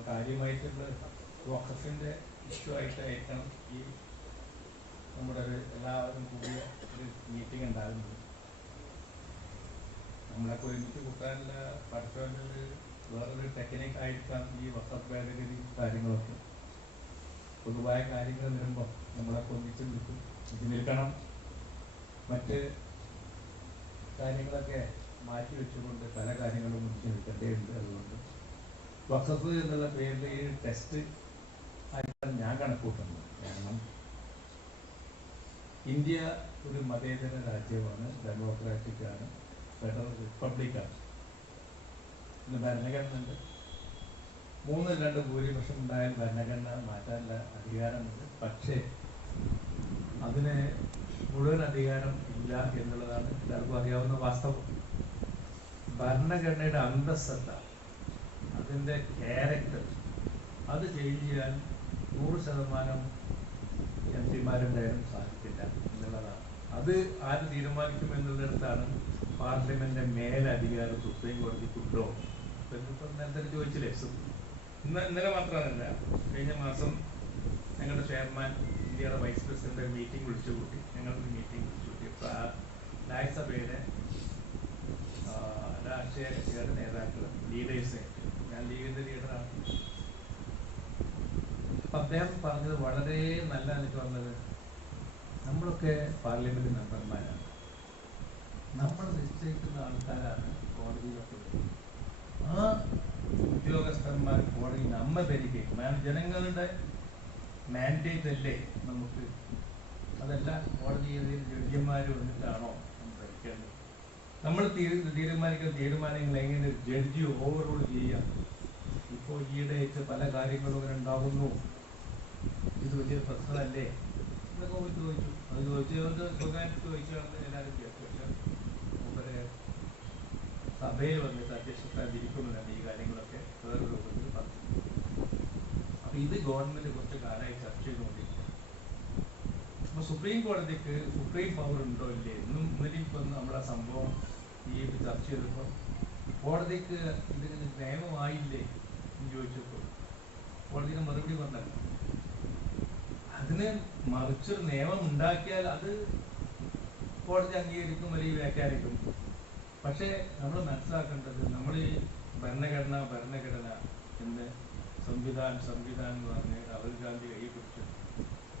അപ്പോൾ കാര്യമായിട്ടുള്ള വഖഫിന്റെ ഇഷ്യൂ ആയിട്ടായിരിക്കണം ഈ നമ്മുടെ എല്ലാവരും കൂടിയ ഒരു മീറ്റിംഗ് ഉണ്ടാകുന്നത്. നമ്മളൊക്കെ ഒരുമിച്ച് കൂട്ടാനുള്ള ഒരു വേറൊരു ടെക്നിക് ആയിരിക്കാം ഈ വഖഫ് ഭേദഗതി കാര്യങ്ങളൊക്കെ. പൊതുവായ കാര്യങ്ങൾ വരുമ്പോൾ നമ്മളൊക്കെ ഒന്നിച്ച് നിൽക്കും ഇത് നിൽക്കണം. മറ്റ് കാര്യങ്ങളൊക്കെ മാറ്റി വെച്ചുകൊണ്ട് പല കാര്യങ്ങളും ഒന്നിച്ച് നിൽക്കേണ്ടതുണ്ട് അതുകൊണ്ട്. വഖഫ് എന്നുള്ള പേരിൽ ഈ ടെസ്റ്റ് ആയിട്ടാണ് ഞാൻ കണക്കൂട്ടുന്നത്. കാരണം ഇന്ത്യ ഒരു മതേതര രാജ്യമാണ് ഡെമോക്രാറ്റിക് ആണ് ഫെഡറൽ റിപ്പബ്ലിക്കാണ് ഇന്ന് ഭരണഘടന ഉണ്ട് മൂന്ന് രണ്ട് ഭൂരിപക്ഷം ഉണ്ടായാൽ ഭരണഘടന മാറ്റാനുള്ള അധികാരമുണ്ട്. പക്ഷേ അതിന് മുഴുവൻ അധികാരം ഇല്ല എന്നുള്ളതാണ് എല്ലാവർക്കും അറിയാവുന്ന വാസ്തവം. ഭരണഘടനയുടെ അന്തസ്സത്ത അതിന്റെ ക്യാരക്ടർ അത് ചേഞ്ച് ചെയ്യാൻ നൂറ് ശതമാനം എം പിമാരുണ്ടായാലും സാധിക്കില്ല എന്നുള്ളതാണ്. അത് ആര് തീരുമാനിക്കും എന്നുള്ളിടത്താണ് പാർലമെന്റിന്റെ മേലധികാരം സുപ്രീം കോടതിക്കുണ്ടോ നേരത്തെ ചോദിച്ചില്ലേ? ഇന്ന് ഇന്നലെ മാത്രമല്ല കഴിഞ്ഞ മാസം ഞങ്ങളുടെ ചെയർമാൻ ഇന്ത്യയുടെ വൈസ് പ്രസിഡന്റ് മീറ്റിംഗ് വിളിച്ചു കൂട്ടി ഞങ്ങളൊരു മീറ്റിംഗ് വിളിച്ചു കൂട്ടി ഇപ്പൊ ആ രാജ്യസഭയുടെ ആ, രാഷ്ട്രീയ കക്ഷികളുടെ നേതാക്കൾ ലീഡേഴ്സ് ഞാൻ ലീഗിന്റെ ലീഡറാണ് അപ്പൊ അദ്ദേഹം പറഞ്ഞത് വളരെ നല്ല എനിക്ക് പറഞ്ഞത് നമ്മളൊക്കെ പാർലമെന്റ് മെമ്പർമാരാണ്. നമ്മൾ നിശ്ചയിക്കുന്ന ആൾക്കാരാണ് കോടതിയിലൊക്കെ ആ ഉദ്യോഗസ്ഥന്മാർ കോടതി നമ്മ ഭരിക്കും. ജനങ്ങളുടെ മാൻഡേറ്റ് അല്ലേ നമുക്ക്? അതല്ല കോടതി ജഡ്ജിമാർ വന്നിട്ടാണോ നമ്മൾ നമ്മൾ തീരു- തീരുമാനിക്കുന്ന തീരുമാനങ്ങൾ എങ്ങനെ ജഡ്ജി ഓവർറൂൾ ചെയ്യാം ഇപ്പോൾ ഈയിടെയായിട്ട് പല കാര്യങ്ങളും ഇങ്ങനെ ഉണ്ടാകുന്നു ഇത് വലിയ പ്രശ്നമല്ലേ? എന്നൊക്കെ പോയി ചോദിച്ചു. അത് ചോദിച്ചതുകൊണ്ട് സ്വകാര്യത്തിൽ ചോദിച്ചാണ് എല്ലാവരും കേട്ടു. പക്ഷെ മൂപ്പരെ സഭയിൽ വന്നിട്ട് ഈ കാര്യങ്ങളൊക്കെ. വേറെ രൂപത്തിൽ പറഞ്ഞു. അപ്പൊ ഇത് ഗവൺമെന്റ് കുറച്ച് കാലമായി ചർച്ച ചെയ്തുകൊണ്ടിരിക്കുക അപ്പൊ സുപ്രീം കോടതിക്ക് സുപ്രീം പവർ ഉണ്ടോ ഇല്ലേ? ഇന്നും ഇന്നലെയും നമ്മളെ നമ്മുടെ സംഭവം ഈ ചർച്ച ചെയ്തപ്പോൾ കോടതിക്ക് ഇതിന് നിയമമായില്ലേ? എന്ന് ചോദിച്ചപ്പോൾ കോടതിയുടെ മറുപടി പറഞ്ഞല്ലോ അതിന് മറിച്ചൊരു നിയമം ഉണ്ടാക്കിയാൽ അത് കോടതി അംഗീകരിക്കും അല്ലെങ്കിൽ വ്യാഖ്യാനിക്കും. പക്ഷേ നമ്മൾ മനസ്സിലാക്കേണ്ടത് നമ്മൾ ഈ ഭരണഘടന ഭരണഘടന എന്ന് സംവിധാനം സംവിധാനം എന്ന് പറഞ്ഞ് രാഹുൽ ഗാന്ധി കൈ പിടിച്ചു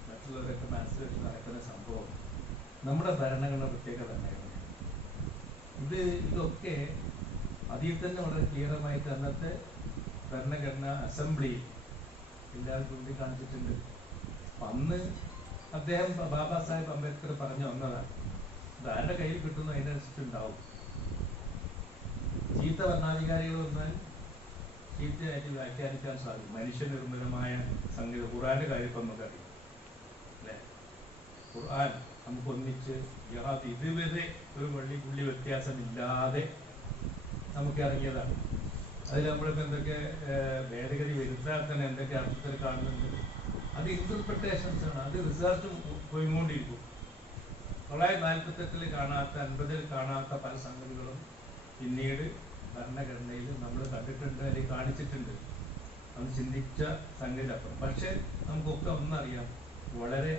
മറ്റുള്ളവരൊക്കെ മനസ്സിലാക്കി നടക്കുന്ന സംഭവം നമ്മുടെ ഭരണഘടന പ്രത്യേക തന്നെയാണ് ഇത് ഇതൊക്കെ അതിൽ തന്നെ വളരെ ക്ലിയറമായിട്ട് അന്നത്തെ ഭരണഘടന അസംബ്ലി എല്ലാവരും ചൂണ്ടിക്കാണിച്ചിട്ടുണ്ട് കാണിച്ചിട്ടുണ്ട്. അന്ന് അദ്ദേഹം ബാബാ സാഹേബ് അംബേദ്കർ പറഞ്ഞു വന്നതാണ് ആരുടെ കയ്യിൽ കിട്ടുന്നു അതിനനുസരിച്ചുണ്ടാവും ചീത്ത ഭരണാധികാരികൾ വന്നാൽ ചീത്തയായിട്ട് വ്യാഖ്യാനിക്കാൻ സാധിക്കും. മനുഷ്യ നിർമ്മിതമായ സംഗീത ഖുറാന്റെ കാര്യം നമുക്കറിയാം. അല്ലേ? ഖുർആൻ നമുക്ക് ഒന്നിച്ച് ഇതുവരെ ഒരു വള്ളി പുള്ളി വ്യത്യാസമില്ലാതെ നമുക്ക് ഇറങ്ങിയതാണ്. അതിൽ നമ്മളിപ്പോൾ എന്തൊക്കെ ഭേദഗതി വരുത്താൻ തന്നെ എന്തൊക്കെ അർത്ഥത്തിൽ കാണുന്നുണ്ട്. അത് ഇന്റർപ്രിട്ടേഷൻസ് ആണ്. അത് റിസർച്ച് പോയിക്കൊണ്ടിരിക്കും. തൊള്ളായിരത്തി നാൽപ്പത്തെട്ടിൽ കാണാത്ത അൻപതിൽ കാണാത്ത പല സംഗതികളും പിന്നീട് ഭരണഘടനയിൽ നമ്മൾ കണ്ടിട്ടുണ്ട് അല്ലെങ്കിൽ കാണിച്ചിട്ടുണ്ട്. അത് ചിന്തിച്ച സംഗതി അപ്പം പക്ഷേ നമുക്കൊക്കെ ഒന്നറിയാം വളരെ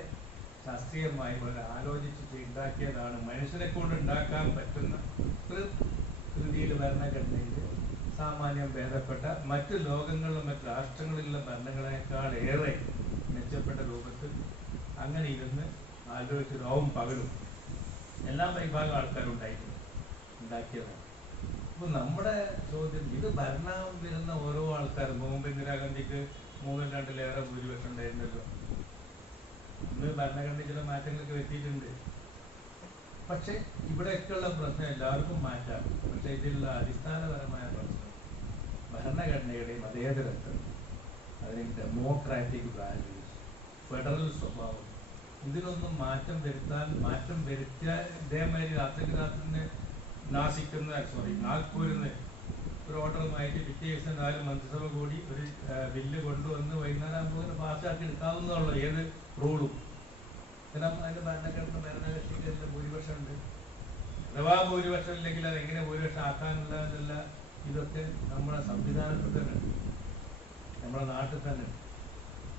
ശാസ്ത്രീയമായി വളരെ ആലോചിച്ച് ഉണ്ടാക്കിയതാണ് മനുഷ്യനെ കൊണ്ട് ഉണ്ടാക്കാൻ പറ്റുന്ന ഒരു കൃതിയിൽ ഭരണഘടനയിൽ സാമാന്യം ഭേദപ്പെട്ട മറ്റ് ലോകങ്ങളിലും മറ്റ് രാഷ്ട്രങ്ങളിലുള്ള ഭരണങ്ങളെക്കാൾ ഏറെ മെച്ചപ്പെട്ട രൂപത്തിൽ അങ്ങനെ ഇരുന്ന് ആലോചിച്ച് രോഗം പകലും എല്ലാ വിഭാഗം ആൾക്കാരുണ്ടായിരുന്നു ഉണ്ടാക്കിയതാണ് അപ്പൊ നമ്മുടെ ചോദ്യം ഇത് ഭരണം വരുന്ന ഓരോ ആൾക്കാരും മുമ്പ് ഇന്ദിരാഗാന്ധിക്ക് മൂന്നും രണ്ടിലേറെ ഭൂരിപക്ഷം ഉണ്ടായിരുന്നല്ലോ ഇന്ന് ഭരണഘടന ചില മാറ്റങ്ങളൊക്കെ വരുത്തിയിട്ടുണ്ട്. പക്ഷെ ഇവിടെയൊക്കെയുള്ള പ്രശ്നം എല്ലാവർക്കും മാറ്റാം. പക്ഷെ ഇതിലുള്ള അടിസ്ഥാനപരമായ പ്രശ്നം ഭരണഘടനയുടെ മതേതരത്വം അതിന് ഡെമോക്രാറ്റിക് വാല്യൂസ് ഫെഡറൽ സ്വഭാവം ഇതിനൊന്നും മാറ്റം വരുത്താൻ മാറ്റം വരുത്തിയാൽ ഇതേമാതിരി രാത്രിനാഥിനെ നാസിക്കുന്ന സോറി നാഗ്പൂരിന്ന് ഒരു ഓർഡറുമായിട്ട് പിറ്റേ ദിവസം നാല് മന്ത്രിസഭ കൂടി ഒരു ബില്ല് കൊണ്ടുവന്ന് വൈകുന്നേരം ആകുമ്പോൾ പാസ്സാക്കി എടുക്കാവുന്നതുള്ള ഏത് റൂളും. കാരണം അതിന്റെ ഭരണഘടന ഭരണകക്ഷിക്ക് ഭൂരിപക്ഷം ഉണ്ട് അഥവാ ഭൂരിപക്ഷം ഇല്ലെങ്കിൽ അത് എങ്ങനെ ഭൂരിപക്ഷം ആക്കാനുള്ള ഇതൊക്കെ നമ്മുടെ സംവിധാനത്തിൽ തന്നെ നമ്മുടെ നാട്ടിൽ തന്നെ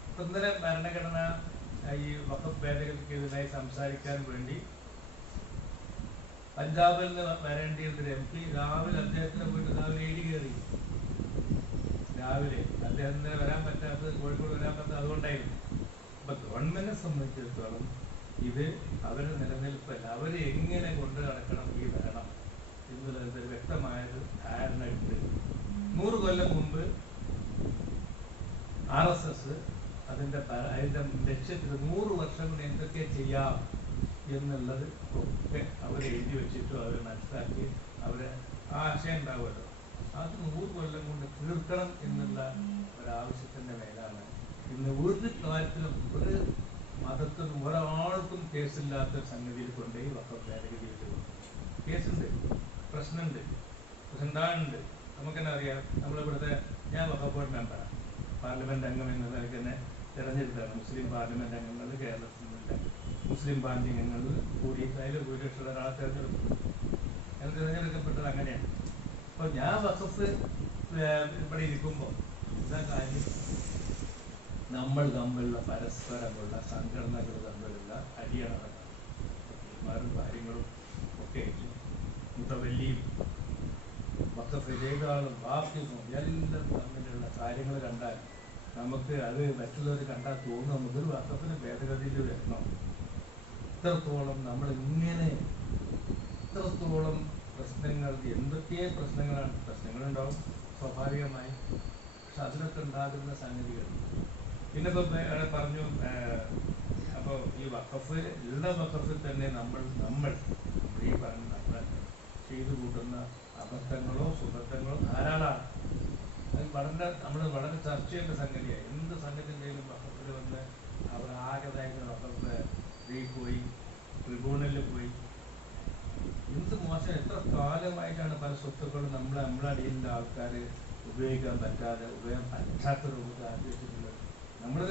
ഇപ്പം ഇന്നലെ ഭരണഘടന ഈ വഖഫ് ഭേദഗതിക്കെതിരായി സംസാരിക്കാൻ വേണ്ടി പഞ്ചാബിൽ നിന്ന് വരേണ്ടിയിരുന്ന എം പി രാവിലെ അദ്ദേഹത്തിന്റെ വീട്ടിൽ രാവിലെ എഴുതി കയറി. രാവിലെ അദ്ദേഹത്തിന് വരാൻ പറ്റാത്തത് കോഴിക്കോട് വരാൻ പറ്റാത്തത് അതുകൊണ്ടായിരുന്നു. അപ്പൊ ഗവൺമെന്റിനെ സംബന്ധിച്ചിടത്തോളം ഇത് അവരുടെ നിലനിൽപ്പല്ല. അവർ എങ്ങനെ കൊണ്ടു നടക്കണം ഈ ഭരണം? എന്നുള്ളത് ഒരു വ്യക്തമായൊരു ധാരണ ഉണ്ട് നൂറ് കൊല്ലം മുമ്പ് ആർ എസ് എസ് അതിന്റെ അതിന്റെ ലക്ഷ്യത്തിൽ നൂറ് വർഷം കൊണ്ട് എന്തൊക്കെ ചെയ്യാം എന്നുള്ളത് ഒക്കെ അവർ എഴുതി വെച്ചിട്ടും അവർ മനസ്സിലാക്കി ആ ആശയം ഉണ്ടാവുമല്ലോ അത് നൂറ് കൊല്ലം കൊണ്ട് തീർക്കണം എന്നുള്ള ഒരാവശ്യത്തിന്റെ മേലാണ്. ഇന്ന് ഒരു കാര്യത്തിലും ഒരു മതത്തിനും ഒരാൾക്കും കേസില്ലാത്ത സംഗതിയിൽ കൊണ്ടുപോയി വക്കം ഭേദഗതി കേസുണ്ട്. പ്രശ്നമുണ്ട് ഉണ്ടാകുന്നുണ്ട് നമുക്കെന്നെ അറിയാം. നമ്മളിവിടുത്തെ ഞാൻ വക്കം ബോർഡ് മെമ്പറാണ് പാർലമെന്റ് അംഗം എന്ന നിലയ്ക്ക് തന്നെ തിരഞ്ഞെടുത്താണ് മുസ്ലിം പാർലമെന്റ് അംഗങ്ങൾ കേരളത്തിലുണ്ട് മുസ്ലിം പാർട്ടി അംഗങ്ങളിൽ കൂടി അതിൽ ഭൂരിപക്ഷമുള്ള ഒരാളെ തിരഞ്ഞെടുക്കും. ഞാൻ തിരഞ്ഞെടുക്കപ്പെട്ടത് അങ്ങനെയാണ്. അപ്പൊ ഞാൻ വഖഫ് ഇവിടെ ഇരിക്കുമ്പോൾ എന്താ കാര്യം? നമ്മൾ തമ്മിലുള്ള പരസ്പരമുള്ള സംഘടനകൾ തമ്മിലുള്ള തീരുമാനവും കാര്യങ്ങളും മുത്തവല്ലിയും വഖഫ് രേഖകളും വാക്യവും എല്ലാം തമ്മിലുള്ള കാര്യങ്ങൾ കണ്ടാൽ നമുക്ക് അത് മറ്റുള്ളവർ കണ്ടാൽ തോന്നും ഇതൊരു അർത്ഥത്തിന് ഭേദഗതിയിൽ വരണം. ഇത്രത്തോളം നമ്മൾ ഇങ്ങനെ ഇത്രത്തോളം പ്രശ്നങ്ങൾ എന്തൊക്കെ പ്രശ്നങ്ങളാണ്? പ്രശ്നങ്ങളുണ്ടാവും സ്വാഭാവികമായി. പക്ഷെ അതിനൊക്കെ ഉണ്ടാകുന്ന സംഗതികൾ. പിന്നെ ഇപ്പൊ പറഞ്ഞു അപ്പോൾ ഈ വഖഫ് ഉള്ള വഖഫിൽ തന്നെ നമ്മൾ നമ്മൾ ഈ പറഞ്ഞ ചെയ്തു കൂട്ടുന്ന അബദ്ധങ്ങളോ സുബദ്ധങ്ങളോ ധാരാളമാണ്. അത് വളരെ നമ്മൾ വളരെ ചർച്ച ചെയ്യേണ്ട സംഗതിയാണ്. എന്ത് സംഗതി ഉണ്ടെങ്കിലും പത്രത്തിൽ വന്ന് അവർ ആകതായിട്ട് പത്രത്തിൽ ഇതിൽ പോയി ട്രിബ്യൂണലിൽ പോയി. എന്ത് മോശം എത്ര കാലമായിട്ടാണ് പല സ്വത്തുക്കളും നമ്മൾ നമ്മളെ അടിയിലുള്ള ആൾക്കാർ ഉപയോഗിക്കാൻ പറ്റാതെ ഉപയോഗം പറ്റാത്ത രൂപത്തിൽ ആഗ്രഹിച്ചിട്ടുള്ളത്. നമ്മൾ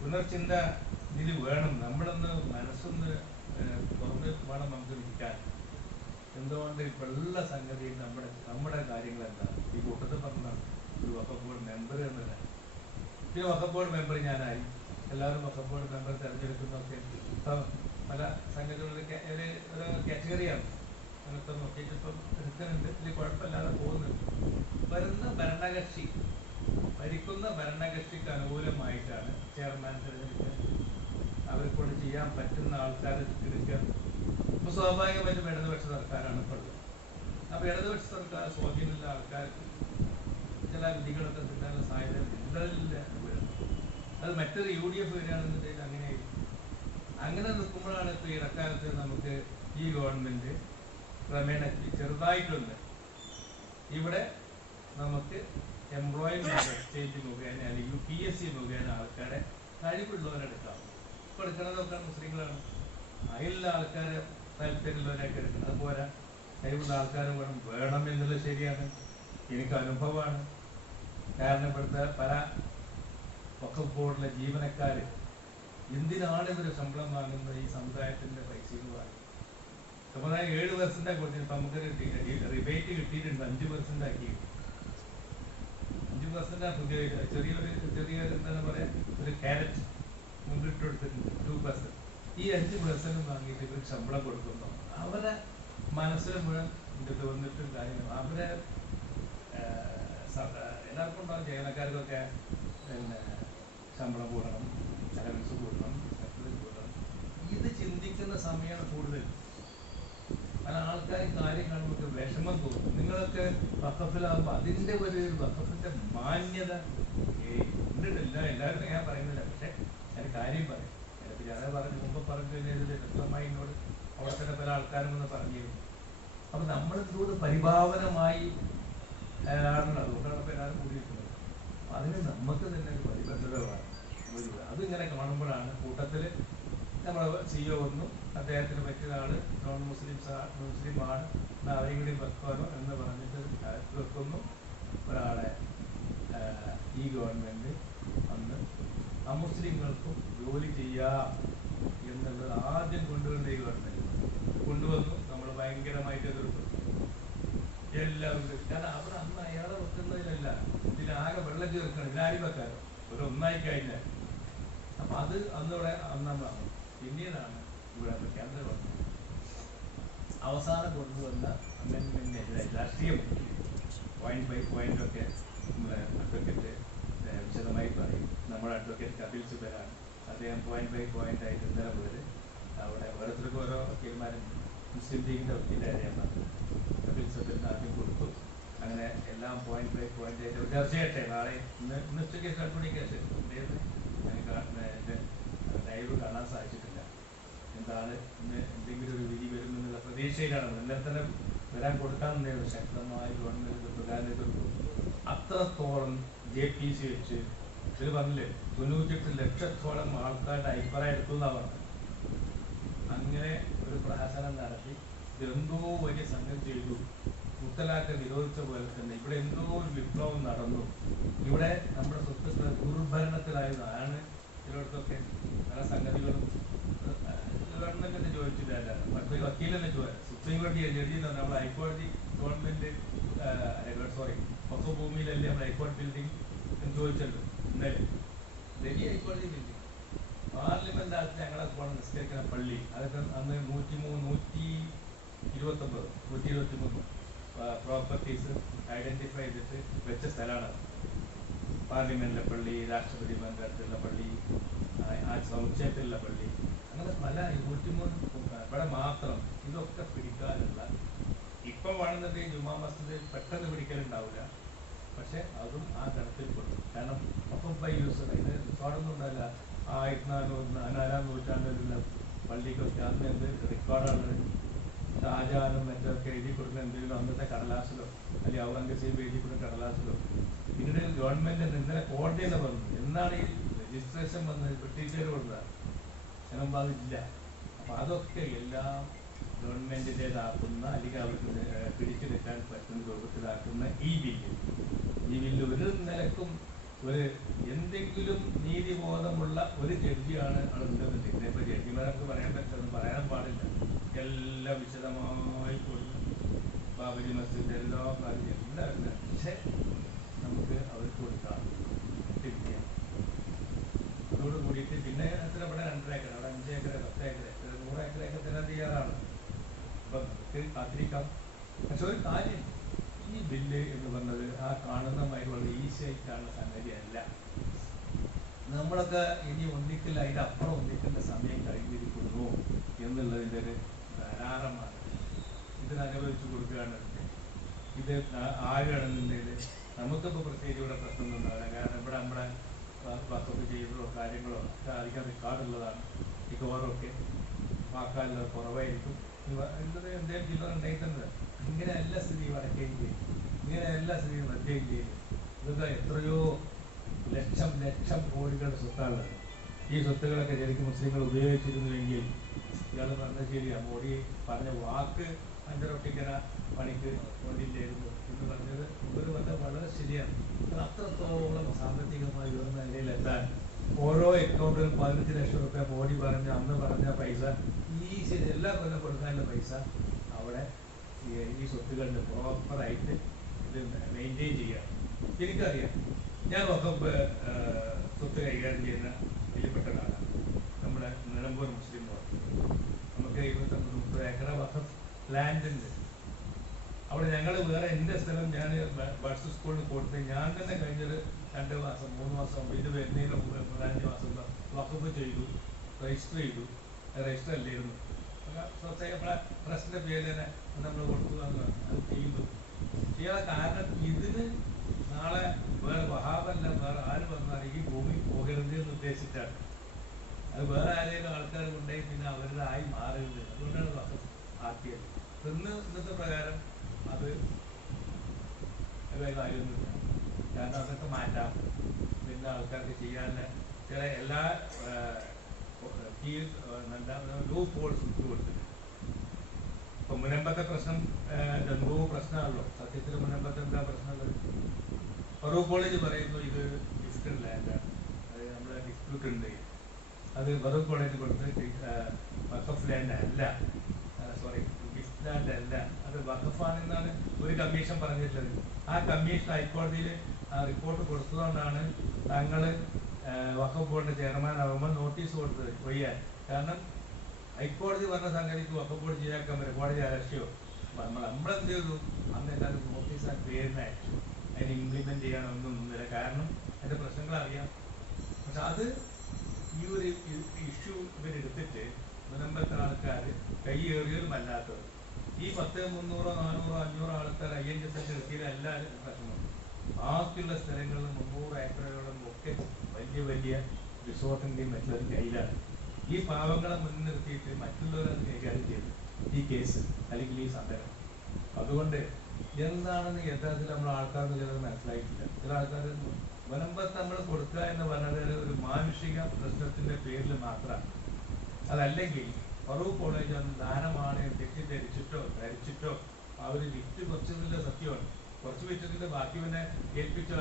പുനർചിന്ത ഇതിൽ വേണം. നമ്മളൊന്ന് മനസ്സൊന്ന് തുറന്ന് വേണം നമുക്ക് ഇരിക്കാൻ എന്തുകൊണ്ട് ഇപ്പോഴുള്ള സംഗതി നമ്മുടെ നമ്മുടെ കാര്യങ്ങൾ എന്താ ഈ കൂട്ടത്തിൽ പറഞ്ഞതാണ്. ഒരു വഖഫ് ബോർഡ് മെമ്പർ എന്നല്ല? ഈ വഖഫ് ബോർഡ് മെമ്പർ ഞാനായി. എല്ലാവരും വഖഫ് ബോർഡ് മെമ്പർ തിരഞ്ഞെടുക്കുന്നൊക്കെ ഇപ്പം പല സംഗതികളിലൊക്കെ ഒരു ഒരു കാറ്റഗറിയാണ് അങ്ങനത്തെ നോക്കിയിട്ട് ഇപ്പം എടുക്കുന്നുണ്ട്. ഇതിൽ കുഴപ്പമില്ലാതെ പോകുന്നുണ്ട്. വരുന്ന ഭരണകക്ഷി ഭരിക്കുന്ന ഭരണകക്ഷിക്ക് അനുകൂലമായിട്ടാണ് ചെയർമാൻ തിരഞ്ഞെടുക്കുക അവരെ കൊണ്ട് ചെയ്യാൻ പറ്റുന്ന ആൾക്കാരെ എടുക്കുക അപ്പൊ സ്വാഭാവികമായിട്ടും ഇടതുപക്ഷ സർക്കാരാണ് ഇപ്പോൾ അപ്പോൾ അപ്പൊ ഇടതുപക്ഷ സർക്കാർ സ്വാധീനമുള്ള ആൾക്കാർക്ക് ചില വിധികളൊക്കെ കിട്ടാനുള്ള സാധ്യത ഉണ്ടല്ല അത് മറ്റൊരു യു ഡി എഫ് വരികയാണെന്നുണ്ടെങ്കിൽ അങ്ങനെയായിരിക്കും അങ്ങനെ നിൽക്കുമ്പോഴാണ് ഇപ്പൊ ഇടക്കാലത്ത് നമുക്ക് ഈ ഗവൺമെന്റ് ക്രമേണ ചെറുതായിട്ടുണ്ട്. ഇവിടെ നമുക്ക് എംപ്ലോയ്മെന്റ് എക്സ്ചേഞ്ച് മുഖേന അല്ലെങ്കിൽ പി എസ് സി മുഖേന ആൾക്കാരെ കഴിവുള്ളവരെടുക്കാം ഇപ്പൊ എടുക്കുന്നതൊക്കെ മുസ്ലിങ്ങളാണ്. അതിലുള്ള ആൾക്കാരെ താല്പര്യമുള്ളവരൊക്കെ എടുക്കണം. അതുപോലെ കഴിവുള്ള ആൾക്കാരും വേണം. വേണം എന്നുള്ളത് ശരിയാണ്. എനിക്ക് അനുഭവമാണ്. കാരണം ഇവിടുത്തെ പല വക്കഫ് ബോർഡിലെ ജീവനക്കാർ എന്തിനാണ് ഇവർ ശമ്പളം വാങ്ങുന്നത്? ഈ സമുദായത്തിന്റെ പൈസ ഞാൻ ഏഴ് പെർസെന്റ് കൊടുത്തിട്ട് നമുക്ക് റിബേറ്റ് കിട്ടിയിട്ടുണ്ട്. അഞ്ച് പെർസെന്റ് ആക്കി. അഞ്ച് പെർസെന്റ് പുതിയ ചെറിയൊരു ചെറിയ എന്താണ് പറയാ ഒരു ക്യാരറ്റ് മുമ്പിട്ട് കൊടുത്തിട്ടുണ്ട്. ടു പെർസെന്റ് ഈ അഞ്ച് പേഴ്സണും വാങ്ങിയിട്ട് ഇവർ ശമ്പളം കൊടുക്കുന്നു അവരെ മനസ്സിൽ മുഴുവൻ വന്നിട്ടും കാര്യം അവരെ എല്ലാവർക്കും ഉണ്ടാകും ജീവനക്കാർക്കൊക്കെ പിന്നെ ശമ്പളം കൂടണം അലവൻസ് കൂടണം കൂടണം. ഇത് ചിന്തിക്കുന്ന സമയമാണ് കൂടുതൽ. പല ആൾക്കാർ കാര്യം കാണുമ്പോൾ വിഷമം തോന്നും. നിങ്ങളൊക്കെ വക്കഫിലാകുമ്പോൾ അതിന്റെ ഒരു വക്കഫിന്റെ മാന്യത ഉണ്ടില്ല എല്ലാവരും ഞാൻ പറയുന്നില്ല. പക്ഷെ ഞാൻ കാര്യം പറയും. ചിലപ്പോൾ ഞാൻ പറഞ്ഞു മുമ്പ് പറഞ്ഞു കഴിഞ്ഞാൽ വ്യക്തമായി എന്നോട് അവിടെ പല ആൾക്കാരും ഒന്ന് പറഞ്ഞിരുന്നു. അപ്പൊ നമ്മൾ എന്തോട് പരിഭാവനമായി ആ, ആണല്ലോ അതുകൊണ്ടാണ് ഇപ്പൊ എല്ലാവരും അപ്പൊ അതിന് നമുക്ക് തന്നെ ഒരു ഒരു അതിങ്ങനെ കാണുമ്പോഴാണ് കൂട്ടത്തിൽ നമ്മളെ സിഒ വന്നു. അദ്ദേഹത്തിന് പറ്റിയ ആൾ നോൺ മുസ്ലിം മുസ്ലിം ആണ്. കൂടി വെക്കാനോ എന്ന് പറഞ്ഞിട്ട് വെക്കുന്നു. ഒരാളെ ഈ ഗവൺമെന്റ് അന്ന് അമുസ്ലിങ്ങൾക്കും ജോലി ചെയ്യാം എന്നുള്ളത് ആദ്യം കൊണ്ടുവന്ന ഈ ഗവൺമെന്റ് കൊണ്ടുവന്നു നമ്മൾ ഭയങ്കരമായിട്ട് എതിർത്തു എല്ലാവരും കാരണം അവിടെ അന്ന് അയാളെ വെക്കുന്നതിലല്ല ഇതിലാകെ വെള്ളം വെച്ച് തീർക്കണം എല്ലാവരും വെക്കാലോ ഒരു ഒന്നായി കഴിഞ്ഞാൽ അപ്പൊ അത് അന്നിവിടെ അന്നാണ് പിന്നീടാണ് ഇവിടെ കേന്ദ്ര ഗവൺമെന്റ് അവസാനം കൊണ്ടുവന്ന അമെന്റ്മെന്റിനെതിരെ രാഷ്ട്രീയം പോയിന്റ് ബൈ പോയിന്റ് ഒക്കെ നമ്മുടെ അഡ്വക്കേറ്റ് വിശദമായി പറയും നമ്മുടെ അഡ്വക്കേറ്റ് കപിൽ സിബലാണ് അദ്ദേഹം പോയിന്റ് ബൈ പോയിന്റ് ആയിട്ട് ഇന്നലെ മുതൽ അവിടെ ഓരോരുത്തർക്കും ഓരോ തീരുമാനം ആദ്യം കൊടുത്തു. അങ്ങനെ എല്ലാം പോയിന്റ് ബൈ പോയിന്റ് ആയിട്ട് ചർച്ച ചെയ്യട്ടെ. നാളെ ഇന്ന് ഇന്ന് ഉച്ചയ്ക്ക് ലൈവ് കാണാൻ സാധിച്ചിട്ടില്ല. എന്താണ് ഇന്ന് എന്തെങ്കിലും ഒരു വിധി വരുമെന്നുള്ള പ്രതീക്ഷയിലാണ്. തന്നെ വരാൻ കൊടുക്കാമെന്നായിരുന്നു ശക്തമായ ഗവൺമെന്റ് പ്രധാന അത്രത്തോളം ജെ പി സി വെച്ച് ഇത് പറഞ്ഞില്ലേ തൊണ്ണൂറ്റെട്ട് ലക്ഷത്തോളം ആൾക്കാരുടെ അഭിപ്രായം എന്നാ അങ്ങനെ ഒരു പ്രഹസനം നടത്തി ഇതെന്തോ വലിയ സംഗതി ചെയ്തു മുത്തലാഖ് നിരോധിച്ച പോലെ തന്നെ ഇവിടെ എന്തോ ഒരു വിപ്ലവം നടന്നു. ഇവിടെ നമ്മുടെ സ്വത്ത് ദുർഭരണത്തിലായതാണ്. ചിലയിടത്തൊക്കെ പല സംഗതികളും ഗവൺമെന്റിന്റെ ചോദിച്ചിട്ടില്ല മറ്റു വക്കീലെന്നെ ചോദിച്ചു സുപ്രീം കോടതി ജഡ്ജി എന്ന് പറഞ്ഞാൽ നമ്മൾ ഹൈക്കോടതി ഗവൺമെന്റ് സോറി വഖഫ് ഭൂമിയിലല്ലേ നമ്മൾ ഹൈക്കോടതി ബിൽഡിംഗ് എന്ന് ചോദിച്ചല്ലോ ഇന്നലെ. ഡൽഹി ഹൈക്കോടതി ബിൽഡിംഗ്. പാർലമെന്റ് ആക്ട് ഞങ്ങളെ പോകണം നിസ്കരിക്കുന്ന പള്ളി. അതൊക്കെ അന്ന് നൂറ്റി നൂറ്റി ഇരുപത്തൊമ്പത് നൂറ്റി ഇരുപത്തി മൂന്ന് പ്രോപ്പർട്ടീസ് ഐഡന്റിഫൈ ചെയ്തിട്ട് വെച്ച സ്ഥലമാണ്. പാർലമെന്റിലെ പള്ളി രാഷ്ട്രപതി അടുത്തുള്ള പള്ളി ആ- സമുച്ചയത്തിലുള്ള പള്ളി. അങ്ങനെ പല നൂറ്റിമൂന്ന് ഇവിടെ മാത്രം ഇതൊക്കെ പിടിക്കാനുള്ള ഇപ്പൊ വേണമെന്നുണ്ടെങ്കിൽ ജുമാ മസ്ജിദ് പെട്ടെന്ന് പിടിക്കലുണ്ടാവില്ല പക്ഷെ അതും ആ തരത്തിൽ കൊടുക്കും കാരണം അപ്പം ബൈ യൂസ് ഇത് റെക്കോർഡൊന്നും ഉണ്ടല്ല ആയിരത്തി നാനൂറ് നാലാം നൂറ്റാണ്ടിലുള്ള പള്ളിക്കൊക്കെ അന്ന് എന്ത് റെക്കോർഡാണ് ഷാജഹാനും മറ്റൊക്കെ എഴുതി കൊടുക്കുന്ന എന്തെങ്കിലും അന്നത്തെ കടലാസിലോ അല്ലെങ്കിൽ ഔറംഗസീബ് എഴുതി കൊടുക്കുന്ന കടലാസിലോ പിന്നീട് ഗവൺമെന്റ് ഇന്നലെ കോടതിയിൽ വന്നു എന്നാണ് ഈ രജിസ്ട്രേഷൻ വന്നത്? ബ്രിട്ടീഷുകാർ കൊടുത്തത്. കൊടുത്തതാണ് ജനംബാദില്ല അപ്പൊ അതൊക്കെ എല്ലാം ഗവൺമെന്റിന്റെതാക്കുന്ന അല്ലെങ്കിൽ അവർക്ക് പിടിച്ചു നിൽക്കാൻ പറ്റുന്ന രൂപത്തിലാക്കുന്ന ഈ ബില്ല്. ഈ ബില്ല് ഒരു നിലക്കും ഒരു എന്തെങ്കിലും നീതിബോധമുള്ള ഒരു ജഡ്ജിയാണ് അവിടെ ഉണ്ടെന്നുണ്ടെങ്കിൽ ഇപ്പൊ ജഡ്ജിമാർക്ക് പറയാൻ പറ്റുന്നത് പറയാൻ പാടില്ല. എല്ലാം വിശദമായി കൊടുക്കും. ബാബരി മസ്ജിദിന്റെ എല്ലാ കാര്യം എല്ലാവരും പക്ഷെ നമുക്ക് അവർക്ക് കൊടുക്കാം. തിരിക്കാം അതോട് കൂടിയിട്ട് പിന്നെ എത്ര ഇവിടെ രണ്ടര ഏക്കർ. അവിടെ അഞ്ച് ഏക്കർ പത്ത് ഏക്കർ എത്ര? നൂറ് ഏക്കറൊക്കെ തരാൻ തയ്യാറാണ്. അപ്പം നമുക്ക് കാത്തിരിക്കാം. പക്ഷെ ഒരു കാര്യം. ഈ ബില്ല് എന്ന് പറഞ്ഞത് ആ കാണുന്ന മാതിരി വളരെ ഈസി ആയി കാണുന്ന സംഗതിയല്ല നമ്മളൊക്കെ ഇനി ഒന്നിക്കില്ല അതിന്റെ അപ്പുറം ഒന്നിക്കേണ്ട സമയം കഴിഞ്ഞിരിക്കുന്നു എന്നുള്ളതിന്റെ ഒരു ധാരാളമാണ് ഇതിന് അനുവദിച്ചു ഇത് ആ- ആരുകയാണെന്നുണ്ടെങ്കിൽ നമുക്കിപ്പോൾ പ്രത്യേകിച്ച് ഇവിടെ പ്രശ്നം ഉണ്ടാവില്ല. കാരണം ഇവിടെ നമ്മുടെ വസ്തുക്കൾ ചെയ്യുമ്പോഴോ കാര്യങ്ങളോ ഒക്കെ അധികം റെക്കോർഡുള്ളതാണ് മിക്കവാറൊക്കെ വാക്കാലുള്ള കുറവായിരിക്കും. എന്തെങ്കിലും ചില്ലറ ഉണ്ടായിട്ടുണ്ട് ഇങ്ങനെയല്ല സ്ഥിതി വടക്കേ ഇന്ത്യയിൽ ഇങ്ങനെയല്ല സ്ഥിതി മധ്യ ഇന്ത്യയിൽ ഇതൊക്കെ എത്രയോ ലക്ഷം ലക്ഷം കോടികളുടെ സ്വത്താണുള്ളത്. ഈ സ്വത്തുകളൊക്കെ ശരിക്കും മുസ്ലിങ്ങൾ ഉപയോഗിച്ചിരുന്നുവെങ്കിൽ ഇയാൾ പറഞ്ഞ ശരിയാണ് മോഡി പറഞ്ഞ വാക്ക് അഞ്ചരൊട്ടിക്കര പണിക്ക് കൊണ്ടില്ലായിരുന്നു എന്ന് പറഞ്ഞത് ഒരു വന്ന വളരെ ശരിയാണ്. അത് അത്രത്തോളം സാമ്പത്തികമായി ഉയർന്ന നിലയിലെത്താൻ ഓരോ അക്കൗണ്ടിലും പതിനഞ്ച് ലക്ഷം റുപ്യ മോഡി പറഞ്ഞ അന്ന് പറഞ്ഞ പൈസ ഈ ശരി എല്ലാ കൊല്ലം കൊടുക്കാനുള്ള പൈസ അവിടെ ഈ സ്വത്തുകളുടെ പ്രോപ്പറായിട്ട് ഇത് മെയിന്റെയിൻ ചെയ്യുക എനിക്കറിയാം. ഞാൻ ഒക്കെ സ്വത്ത് കൈകാര്യം ചെയ്യുന്ന നിലമ്പൂർ മുസ്ലിം നമുക്ക് ഇരുപത്തൊമ്പത് മുപ്പത് ഏക്കർ വഖഫ് ലാൻഡ് ഉണ്ട്. അവിടെ ഞങ്ങൾ വേറെ എന്റെ സ്ഥലം ഞാൻ ബഡ്സ് സ്കൂളിൽ കൊടുത്ത് ഞാൻ തന്നെ കഴിഞ്ഞൊരു രണ്ട് മാസം മൂന്ന് മാസം ഇത് വരുന്നതിന് മുമ്പ് പതിനഞ്ച് മാസം വഖഫ് ചെയ്തു രജിസ്റ്റർ ചെയ്തു. രജിസ്റ്റർ അല്ലായിരുന്നു സ്വന്തം ട്രസ്റ്റിന്റെ പേര് തന്നെ നമ്മൾ കൊടുത്തു. അത് ചെയ്തു ചെയ്യാൻ കാരണം ഇതിന് നാളെ വേറെ വഹാബല്ല വേറെ ആര് വന്നാൽ ഈ ഭൂമി പോകരുത് എന്ന് ഉദ്ദേശിച്ചാണ്. അത് വേറെ ആരെങ്കിലും ആൾക്കാർ പിന്നെ അവരുടെ ആയി മാറരുത്. അതുകൊണ്ടാണ് വഖഫ് ആക്കിയത് ഇന്ന് ഇന്നത്തെ പ്രകാരം അത് കാര്യമൊന്നുമില്ല. കാരണം അതൊക്കെ മാറ്റാം. പിന്നെ ആൾക്കാർക്ക് ചെയ്യാനുള്ള ചില എല്ലാ ഇപ്പൊ മുനമ്പത്തെ പ്രശ്നം രണ്ടോ പ്രശ്നമാണല്ലോ. സത്യത്തിൽ മുനമ്പത്തെ എന്താ പ്രശ്നമുള്ളത്? ഫറൂഖ് കോളേജ് പറയുന്നു ഇത് ഡിസ്പ്യൂട്ടഡ് ലാൻഡാണ് അതായത് നമ്മുടെ ഡിസ്പ്യൂട്ട് ഉണ്ട്. അത് വെറും കോളേജ് കൊടുത്ത് വഖഫ് ലാൻഡ് അല്ല. സോറി ഗിഫ്റ്റ് ലാൻഡ് അല്ല. അത് വഖഫാണെന്നാണ് ഒരു കമ്മീഷൻ പറഞ്ഞിട്ടുള്ളത്. ആ കമ്മീഷൻ ഹൈക്കോടതിയിൽ റിപ്പോർട്ട് കൊടുത്തതുകൊണ്ടാണ് താങ്കൾ വഖഫ് ബോർഡിന്റെ ചെയർമാൻ ആകുമ്പോൾ നോട്ടീസ് കൊടുത്തത് ഒയ്യാൻ കാരണം ഹൈക്കോടതി പറഞ്ഞ സംഗതിക്ക് വഖഫ് ബോർഡ് ചെയ്യാക്കാൻ പറ്റും കോടതി അലക്ഷ്യോ? നമ്മൾ നമ്മളെന്ത് ചെയ്തു? അന്ന് എല്ലാവരും നോട്ടീസ് ആ പേരിനെ അതിന് ഇംപ്ലിമെന്റ് ചെയ്യാനൊന്നും ഒന്നുമില്ല കാരണം അതിന്റെ പ്രശ്നങ്ങൾ അറിയാം പക്ഷെ അത് ഈ ഒരു ഇഷ്യൂ ഇവരെടുത്തിട്ട് മുനമ്പത്തെ ആൾക്കാർ കൈയേറിയതും അല്ലാത്തത് ഈ പത്ത് മുന്നൂറോ നാനൂറോ അഞ്ഞൂറോ ആൾക്കാർ ഐ എൻ എസ് എടുത്തിയ എല്ലാവരും പ്രശ്നം ബാക്കിയുള്ള സ്ഥലങ്ങളിൽ മുന്നൂറ് ഏക്കറുകളും ഒക്കെ വലിയ വലിയ റിസോർട്ടിന്റെയും മറ്റുള്ള കയ്യിലാണ്. ഈ പാവങ്ങളെ മുൻനിർത്തിയിട്ട് മറ്റുള്ളവരെ കൈകാര്യം ചെയ്തു ഈ കേസ് അല്ലെങ്കിൽ ഈ സമരം അതുകൊണ്ട് എന്താണെന്ന് യഥാർത്ഥത്തിൽ നമ്മൾ ആൾക്കാർക്ക് ചിലത് മനസ്സിലായിട്ടില്ല. ചില ആൾക്കാർ മുനമ്പത്ത് നമ്മൾ കൊടുക്കുക എന്ന് പറഞ്ഞത് ഒരു മാനുഷിക പ്രശ്നത്തിന്റെ പേരിൽ മാത്രമാണ്. അതല്ലെങ്കിൽ ഫറൂഖ് കോളേജ് അന്ന് ദാനമാണ് തെറ്റിദ്ധരിച്ചിട്ടോ ധരിച്ചിട്ടോ അവർ വിറ്റ് കുറച്ചതിന്റെ സത്യമാണ്. കുറച്ച് വിറ്റതിന്റെ ബാക്കി പിന്നെ ഏൽപ്പിച്ച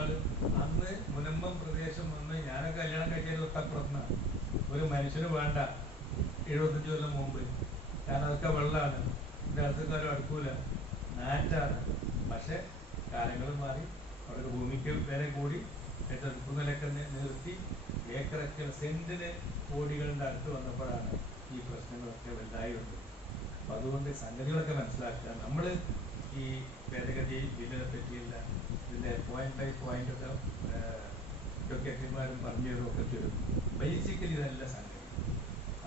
അന്ന് മുനമ്പം പ്രദേശം വന്ന് ഞാനൊക്കെ കല്യാണം കഴിച്ചത് തൊട്ടപ്പുറത്താണ് ഒരു മനുഷ്യന് വേണ്ട എഴുപത്തഞ്ച് കൊല്ലം മുമ്പ്. കാരണം അതൊക്കെ വെള്ളമാണ്. എന്റെ അടുത്തക്കാരും അടുക്കൂല. നാറ്റാണ്. പക്ഷെ കാലങ്ങൾ മാറി. അവിടെ ഭൂമിക്ക് വില കൂടി. എടുക്കുന്നതിലൊക്കെ നിർത്തി ഏക്കറൊക്കെ സെന്റിന് കോടികളുടെ അടുത്ത് വന്നപ്പോഴാണ് ഈ പ്രശ്നങ്ങളൊക്കെ വലുതായി വന്നത് അപ്പൊ അതുകൊണ്ട് സംഗതികളൊക്കെ മനസ്സിലാക്കുക. നമ്മൾ ഈ ഭേദഗതി ബില്ലിനെ പറ്റിയില്ല ഇതിന്റെ പോയിന്റ് ബൈ പോയിന്റ് ഒക്കെ ഡോക്ടർമാരും പറഞ്ഞു തരും ഒക്കെ തരും ബേസിക്കലി ഇതല്ല സംഗതി.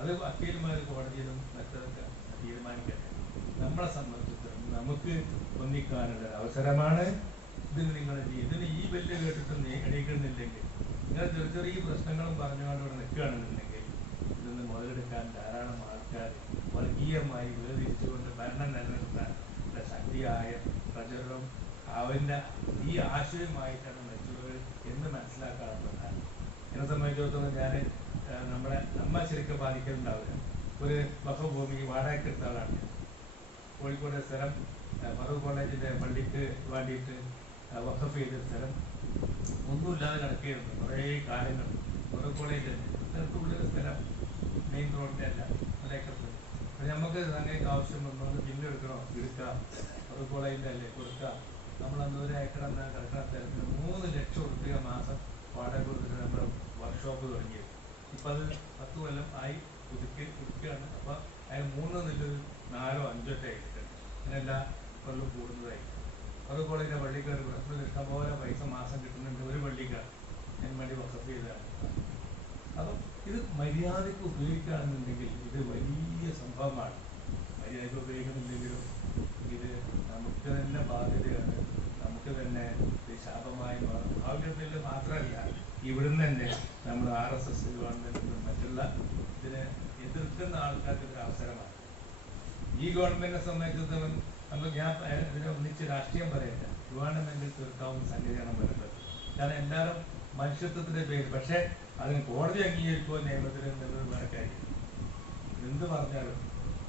അത് വക്കീൽമാർ കോടതിയിലും മറ്റൊക്കെ തീരുമാനിക്കട്ടെ. നമ്മളെ സംബന്ധിച്ചിടത്തോളം നമുക്ക് ഒന്നിക്കാനുള്ള അവസരമാണ്. ഇതിന് നിങ്ങൾ? ഇതിന് ഈ വലിയ കേട്ടിട്ട് നീക്കണിക്കുന്നില്ലെങ്കിൽ നിങ്ങൾ ചെറിയ ചെറിയ പ്രശ്നങ്ങളും പറഞ്ഞുകൊണ്ട് ഇവിടെ നിൽക്കുകയാണെന്നുണ്ടെങ്കിൽ ഇതൊന്ന് മുതലെടുക്കാൻ ധാരാളം ആൾക്കാർ വർഗീയമായി വേർതിരിച്ചുകൊണ്ട് ഭരണം നിലനിർത്താൻ ശക്തിയായ പ്രചരണം അവന്റെ ഈ ആശയമായിട്ടാണ് മറ്റുള്ളവർ എന്ന് മനസ്സിലാക്കാറുള്ളതാണ് എന്നെ സംബന്ധിച്ചിടത്തോളം ഞാൻ നമ്മളെ നമ്മ ശരിക്കും ബാധിക്കലുണ്ടാവില്ല. ഒരു ബഹുഭൂമി വാടകയ്ക്ക് എടുത്ത കോഴിക്കോട് സ്ഥലം ഫറൂഖ് കോളേജിന്റെ പള്ളിക്ക് വേണ്ടിയിട്ട് വഖഫ് ചെയ്ത സ്ഥലം ഒന്നുമില്ലാതെ കിടക്കുകയായിരുന്നു കുറേ കാലങ്ങൾ ഓരോ കോളേജ് ഉള്ള സ്ഥലം. മെയിൻ റോഡിന്റെ അല്ല. ഒരേക്കർ അപ്പൊ നമുക്ക് സംഗതിക്ക് ആവശ്യം വന്നുകൊണ്ട് ജിമ്മി എടുക്കണോ? എടുക്കാം. ഒരു കോളേജിന്റെ അല്ലേ? കൊടുക്കാം. നമ്മൾ അന്ന് ഒരു ഏക്കർ എന്ന കിടക്കുന്ന സ്ഥലത്തിന് മൂന്ന് ലക്ഷം റുപ്യ മാസം വാടക കൊടുത്തിട്ട് നമ്മുടെ വർക്ക്ഷോപ്പ് തുടങ്ങിയത്. ഇപ്പൊ അത് പത്ത് കൊല്ലം ആയി പുതുക്കി പുതുക്കുകയാണ് അപ്പൊ അതിന് മൂന്ന് നിലൊരു നാലോ അഞ്ചോ ആയിട്ടുണ്ട്. അങ്ങനെ എല്ലാ കൊല്ലം കൂടുന്നതായി ഒരു കോളേജിലെ പള്ളിക്കാർ പ്രശ്നം ഇഷ്ടം പോലെ പൈസ മാസം കിട്ടുന്നുണ്ട്. ഒരു പള്ളിക്കാർ ഞാൻ വേണ്ടി വസഫ് ചെയ്തതാണ്. അപ്പം ഇത് മര്യാദയ്ക്ക് ഉപയോഗിക്കുകയാണെന്നുണ്ടെങ്കിൽ ഇത് വലിയ സംഭവമാണ്. മര്യാദയ്ക്ക് ഉപയോഗിക്കുന്നുണ്ടെങ്കിലും ഇത് നമുക്ക് തന്നെ ബാധ്യതയാണ്. നമുക്ക് തന്നെ ശാപമായി മാറും. മാത്രമല്ല ഇവിടുന്ന് തന്നെ നമ്മൾ ആർ എസ് എസ് ഗവൺമെന്റ് മറ്റുള്ള ഇതിനെ എതിർക്കുന്ന ആൾക്കാർക്ക് ഒരു അവസരമാണ്. ഈ ഗവൺമെന്റിനെ സംബന്ധിച്ചിടത്തോളം നമ്മൾ ഞാൻ ഇതിനെ ഒന്നിച്ച് രാഷ്ട്രീയം പറയട്ടെ. ഗവൺമെന്റിൽ തീർക്കാവുന്ന സംഗതിയാണ് പറയുന്നത് കാരണം എല്ലാവരും മനുഷ്യത്വത്തിന്റെ പേര് പക്ഷേ അതിന് കോടതി അംഗീകരിക്കുമോ നിയമത്തിൽ എന്നുള്ളത് വേറെ കാര്യം എന്ത് പറഞ്ഞാലും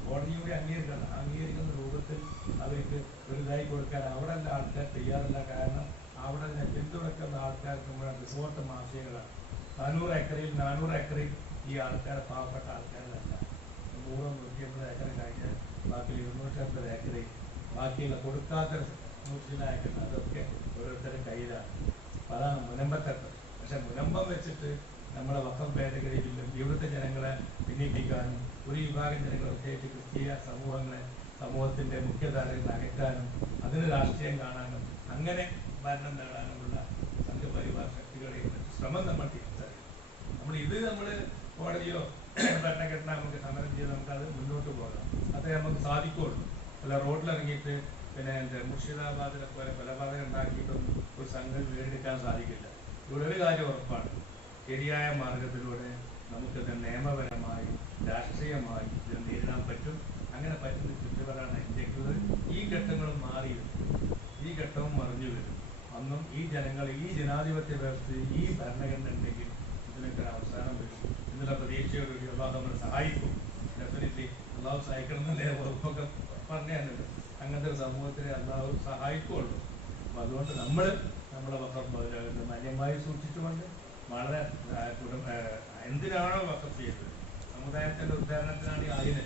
കോടതിയുടെ കൂടി അംഗീകരിക്കണം. അംഗീകരിക്കുന്ന രൂപത്തിൽ അവർക്ക് ഇതായി കൊടുക്കാൻ അവിടെ ഉള്ള ആൾക്കാർ തയ്യാറല്ല. കാരണം അവിടെ തന്നെ പിന്തുണക്കുന്ന ആൾക്കാർക്ക് നമ്മുടെ റിസോർട്ട് മാഫിയകളാണ്. നാനൂറ് ഏക്കറിൽ നാനൂറ് ഏക്കറിൽ ഈ ആൾക്കാരെ പാവപ്പെട്ട ആൾക്കാരല്ല. നൂറ് നൂറ്റി അമ്പത് ഏക്കർ കഴിഞ്ഞാൽ ബാക്കി ഇരുന്നൂറ്റമ്പത് ഏക്കറിൽ ബാക്കിയുള്ള കൊടുക്കാത്ത നൂറ്റി ചില ഏക്കർ അതൊക്കെ ഓരോരുത്തരുടെ കയ്യിലാണ്. അപ്പൊ അതാണ് മുനമ്പത്തട്ട് പക്ഷെ മുനമ്പം വെച്ചിട്ട് നമ്മളെ വക്കം ഭേദഗതിയിലും ഇവിടുത്തെ ജനങ്ങളെ ഭിന്നിപ്പിക്കാനും ഒരു വിഭാഗം ജനങ്ങളെ പ്രത്യേകിച്ച് ക്രിസ്തീയ സമൂഹങ്ങളെ സമൂഹത്തിന്റെ മുഖ്യധാരയിൽ അകറ്റാനും അതിന് രാഷ്ട്രീയം കാണാനും അങ്ങനെ ഭരണം നേടാനുമുള്ള സംഘപരിവാർ ശക്തികളെയും ശ്രമം നമ്മൾ തിരിച്ചറിയും നമ്മൾ ഇത് നമ്മൾ കോടതിയോ ഭരണഘടന നമുക്ക് സമരം ചെയ്ത് അത് മുന്നോട്ട് പോകാം. അതേ നമുക്ക് സാധിക്കുള്ളൂ അല്ല റോഡിലിറങ്ങിയിട്ട് പിന്നെ എന്താ മുർഷിദാബാദിലെ പോലെ കൊലപാതകം ഉണ്ടാക്കിയിട്ടൊന്നും ഒരു സംഘം വീടെടുക്കാൻ സാധിക്കില്ല. ഇവിടെ ഒരു കാര്യം ഉറപ്പാണ്. ശരിയായ മാർഗത്തിലൂടെ നമുക്കിത് നിയമപരമായി രാഷ്ട്രീയമായി ഇത് നേരിടാൻ പറ്റും. അങ്ങനെ പറ്റുന്ന ചുറ്റുപാടാണ് ഇന്ത്യക്കുള്ളത്. ഈ ഘട്ടങ്ങളും മാറി. ഈ ഘട്ടവും മറിഞ്ഞു വരും അന്നും ഈ ജനങ്ങൾ ഈ ജനാധിപത്യ വ്യവസ്ഥയിൽ ഈ ഭരണഘടന ഉണ്ടെങ്കിൽ ഇതിനൊക്കെ അവസാനം വരും. എന്നുള്ള പ്രതീക്ഷയോടുകൂടി വിവാഹം സഹായിക്കും. ഡെഫിനറ്റ്ലി അള്ളാഹു സഹായിക്കണം എന്നല്ലേ ഉറപ്പൊക്കെ പറഞ്ഞാണല്ലോ അങ്ങനത്തെ ഒരു സമൂഹത്തിനെ അള്ളാഹു സഹായിക്കുള്ളൂ അപ്പൊ അതുകൊണ്ട് നമ്മൾ നമ്മളെ വക്കം മാന്യമായി സൂക്ഷിച്ചുകൊണ്ട് വളരെ എന്തിനാണോ വക്കം ചെയ്തത് സമുദായത്തിന്റെ ഉദ്ധാരണത്തിനാണ് ഈ ആയിന്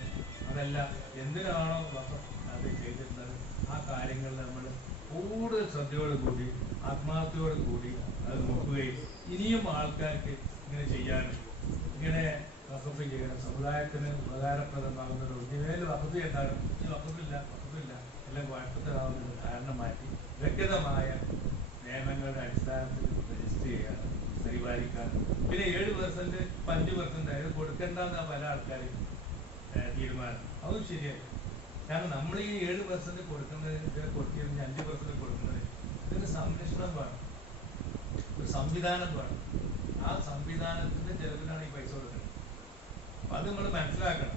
അതല്ല എന്തിനാണോ വക്കം അത് ചെയ്തിരുന്നത്? ആ കാര്യങ്ങളിൽ നമ്മൾ കൂടുതൽ ശ്രദ്ധയോട് കൂടി ആത്മാർത്ഥയോട് കൂടി അത് നോക്കുകയും ഇനിയും ആൾക്കാർക്ക് ഇങ്ങനെ ചെയ്യാനും ഇങ്ങനെ വക്കപ്പ് ചെയ്യണം സമുദായത്തിന് ഉപകാരപ്രദമാകുന്ന ഒരു ഇനിമേൽ വക്കപ്പ് ചെയ്താലും വകുപ്പില്ല വഖഫില്ല എല്ലാം കുഴപ്പത്തിലാവുന്ന കാരണം മാറ്റി വ്യക്തമായ നിയമങ്ങളുടെ അടിസ്ഥാനത്തിൽ രജിസ്റ്റർ ചെയ്യാനും പരിപാലിക്കാനും പിന്നെ ഏഴ് പെർസെന്റ് അഞ്ച് പെർസെന്റ് അതായത് കൊടുക്കണ്ടെന്ന പല ആൾക്കാരും തീരുമാനം അതും ശരിയല്ല. കാരണം നമ്മൾ ഈ ഏഴ് പെർസെന്റ് കൊടുക്കുന്നതിന് കൊടുത്തിരുന്ന അഞ്ച് പെർസെന്റ് കൊടുക്കുന്നതിന് ഇതിന് സംരക്ഷണം വേണം. ഒരു സംവിധാനം വേണം. ആ സംവിധാനത്തിന്റെ ചെലവിലാണ് ഈ പൈസ കൊടുക്കുന്നത്. അപ്പൊ അത് നമ്മൾ മനസ്സിലാക്കണം.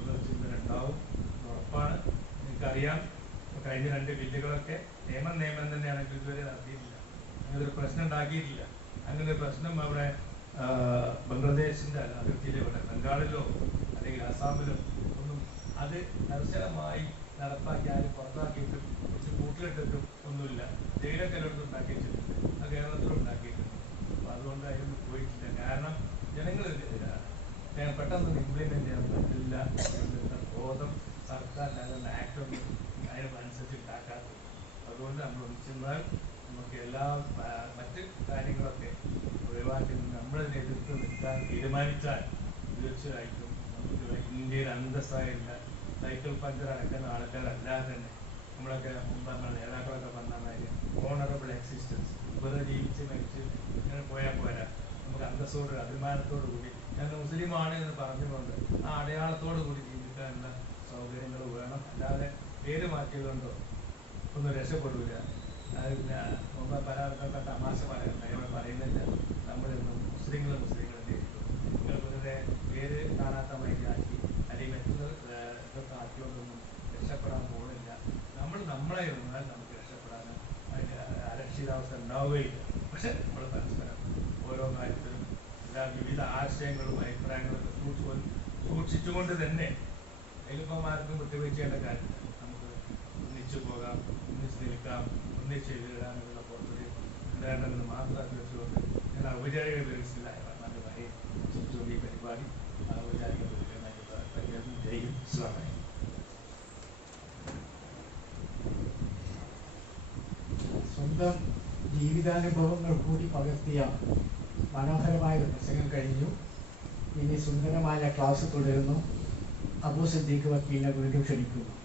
ഉണ്ടാവും. ഉറപ്പാണ്. നിങ്ങൾക്കറിയാം. കഴിഞ്ഞ രണ്ട് ബില്ലുകളൊക്കെ നിയമം നിയമം തന്നെയാണെങ്കിൽ ഇതുവരെ നടത്തിയിട്ടില്ല. അങ്ങനെ ഒരു പ്രശ്നം ഉണ്ടാക്കിയിട്ടില്ല. അങ്ങനെ പ്രശ്നം അവിടെ ബംഗ്ലാദേശിന്റെ ഇവിടെ ബംഗാളിലോ അല്ലെങ്കിൽ ആസാമിലോ ഒന്നും അത് കർശനമായി നടപ്പാക്കി ആരും പുറത്താക്കിയിട്ടും കുറച്ച് കൂട്ടിലിട്ടിട്ടും ഒന്നുമില്ല. ജയിലൊക്കെ എല്ലായിടത്തും ഉണ്ടാക്കിയിട്ടുണ്ട് ആ കേരളത്തിലും ഉണ്ടാക്കിയിട്ടുണ്ട്. അപ്പൊ അതുകൊണ്ട് അതിനൊന്നും പോയിട്ടില്ല. കാരണം ജനങ്ങൾ ഇതിനെതിരാണ് പെട്ടെന്ന് ഇംപ്ലിമെന്റ് ചെയ്യാൻ പറ്റില്ല. ബോധം സർക്കാർ അല്ലെങ്കിൽ ആക്ട് ഒന്നും അതിനനുസരിച്ച് ഉണ്ടാക്കാത്തത്. അതുകൊണ്ട് നമ്മൾ ഒഴിച്ചെന്നാൽ നമുക്ക് എല്ലാ മറ്റ് കാര്യങ്ങളൊക്കെ ഒഴിവാക്കി നമ്മളതിനെ എതിർത്ത് നിൽക്കാൻ തീരുമാനിച്ചാൽ തീർച്ചയായിട്ടും നമുക്ക് ഇന്ത്യയിൽ അന്തസ്സായില്ല. സൈക്കിൾ പഞ്ചർ അടക്കുന്ന ആൾക്കാരല്ലാതെ തന്നെ നമ്മളൊക്കെ മുമ്പ് നമ്മുടെ നേതാക്കളൊക്കെ പറഞ്ഞ മാതിരി ഓണറബിൾ എക്സിസ്റ്റൻസ് വെറുതെ ജീവിച്ച് മരിച്ച് ഇങ്ങനെ പോയാൽ പോരാ. നമുക്ക് അന്തസ്സോട് അഭിമാനത്തോടു കൂടി ഞാൻ മുസ്ലിമാണ് എന്ന് പറഞ്ഞുകൊണ്ട് ആ അടയാളത്തോടു കൂടി ജീവിക്കാനുള്ള സൗകര്യങ്ങൾ വേണം. അല്ലാതെ പേര് മാറ്റിയതുകൊണ്ടോ ഒന്നും രക്ഷപ്പെടില്ല അത് പിന്നെ മുമ്പ് പല ആൾക്കാർക്ക് തമാശ പറയുന്നത് അയാൾ പറയുന്നില്ല. നമ്മളിന്നും മുസ്ലിങ്ങൾ മുസ്ലിങ്ങൾ നിങ്ങൾ വെറുതെ പേര് കാണാത്ത മൈനാക്കി അല്ലെങ്കിൽ മറ്റുള്ള ഇതൊക്കെ രക്ഷപ്പെടാൻ പോകുന്നില്ല നമ്മൾ നമ്മളെ ഇരുന്നാൽ നമുക്ക് രക്ഷപ്പെടാൻ അതിന്റെ അരക്ഷിതാവസ്ഥ ഉണ്ടാവുകയില്ല. പക്ഷെ നമ്മൾ പരസ്പരം ഓരോ കാര്യത്തിലും എല്ലാ വിവിധ ആശയങ്ങളും അഭിപ്രായങ്ങളും സൂക്ഷിച്ചുകൊണ്ട് തന്നെ അതിലിപ്പം ആർക്കും വിട്ടുവീഴ്ച ചെയ്യേണ്ട കാര്യമില്ല. നമുക്ക് ഒന്നിച്ചു പോകാം ഒന്നിച്ച് നിൽക്കാം ഒന്നിച്ച് എഴുതിടാനുള്ള പുറത്തൊരു ഉണ്ടാകണമെന്ന് മാത്രം അഭ്യർത്ഥിച്ചുകൊണ്ട് ഞാൻ ഔപചാരിക വിവരിച്ചില്ല നല്ല പറയും ചുറ്റുകൊണ്ട് ഈ പരിപാടി. ഔപചാരിക പരിപാടി ജയ് സ്വാമി സ്വന്തം ജീവിതാനുഭവങ്ങൾ കൂടി പകർത്തിയ മനോഹരമായ പ്രസംഗം കഴിഞ്ഞു. ഇനി സുന്ദരമായ ക്ലാസ് തുടരുന്നു. अब वो सिद्दीक व पीला गुरु के शरीक